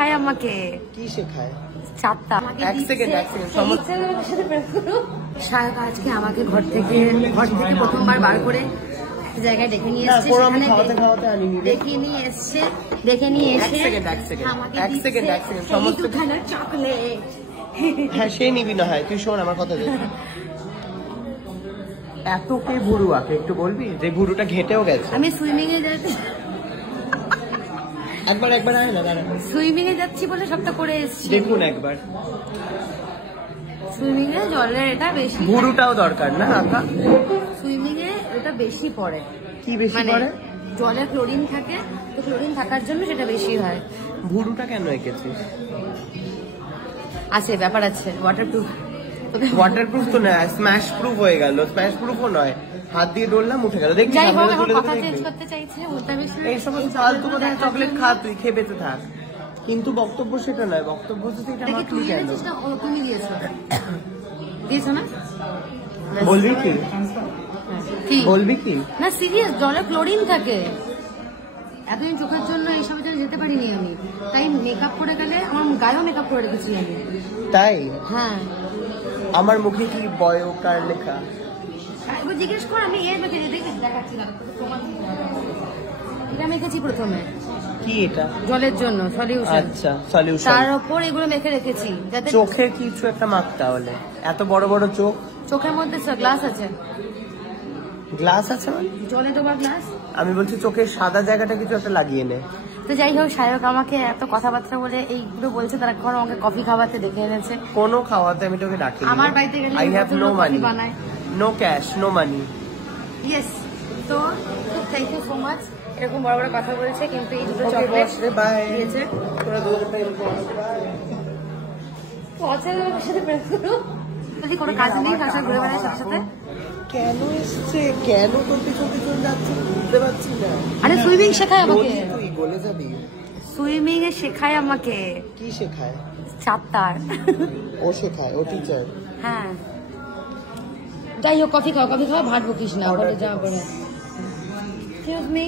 শেখায় আমাকে। কি শেখায়? চারটা। এক সেকেন্ড শায়ক আজকে আমাকে ঘর থেকে প্রথমবার বার করে জায়গায় ডেকে নিয়ে এসছে, দেখে নিয়ে এসে সমস্ত চকলেট। হ্যাঁ সে নিবি না, হয় তুই শোন আমার কথা। এত কে ভুরু আঁকে একটু বলবি, যে ভুরুটা ঘেটেও গেছে। আমি সুইমিং এ যাচ্ছি, একবার আয় না, দাঁড়া। সুইমিং এ যাচ্ছি বলে সবটা করে এসেছি, দেখুন একবার। সুইমিং এ জলের এটা বেশি, ভুরুটাও দরকার না আঁকা। সুইমিং এ ওটা বেশি পড়ে। কি বেশি পড়ে? জলে ক্লোরিন থাকে, তো ক্লোরিন থাকার জন্য সেটা বেশি হয়। ভুরুটা কেন এঁকেছিস? আছে ব্যাপার আছে, ওয়াটারপ্রুফ তো না, স্ম্যাশ প্রুফ হয়ে গেল। স্ম্যাশ প্রুফও নয়, হাত দিয়ে ডললাম উঠে গেল। দেখবি এই সমস্ত ফালতু কথা। চকলেট খা, তুই খেয়ে বেঁচে থাক, কিন্তু বক্তব্য সেটা নয়। বক্তব্য হচ্ছে এটা আমার তুই কেন দিয়েছো না? বলবি কি? বলবি কি না? সিরিয়াস, জলে ক্লোরিন থাকে। এতদিন চোখের জন্য এইসবের জন্য যেতে পারিনি আমি, তাই মেকআপ করে গেলে আমার গায়েও মেকআপ করে রেখেছি আমি। তাই? হ্যাঁ। আমার মুখে কি বয়কার লেখা? জিজ্ঞেস কর, আমি এর মেখে দেখাচ্ছি না। এটা মেখেছি প্রথমে। কি এটা? জলের জন্য সলিউশন। আচ্ছা সলিউশন, তার উপর এগুলো মেখে রেখেছি যাতে চোখে কিছু একটা মাখতে হলে। এত বড় বড় চোখ, চোখের মধ্যে গ্লাস আছে। গ্লাস আছে মানে? জলে ডোবা গ্লাস। আমি বলছি চোখের সাদা জায়গাটা কিছু একটা লাগিয়ে নে। তো যাই হোক, শায়ক আমাকে এত কথাবার্তা বলে এইগুলো বলছে, তারা এখন আমাকে কফি খাওয়াতে ডেকে এনেছে। কোনো খাওয়াতে আমি তোকে ডাকি? আমার বাড়িতে গেলে I have no money, no cash, no money. Yes, তো থ্যাংক ইউ সো মাচ। এরকম বড় বড় কথা বলছে, কিন্তু এই দুটো চকলেট দিয়েছে। তোরা দুজন যদি কোনো কাজ নেই, তার সাথে ঘুরে বেড়ায় সাথে সাথে। কেন এসছে, কেন তোর পিছন পিছন যাচ্ছে বুঝতে পারছি না। আরে সুইমিং শেখায় আমাকে। তুই বলে যাবি? সুইমিং এ শেখায় আমাকে। কি শেখায়? চারটার। ও শেখায়, ও টিচার। হ্যাঁ যাই হোক, কফি খাও, ভাট বকিস না, বলে যাওয়া করে। Excuse me.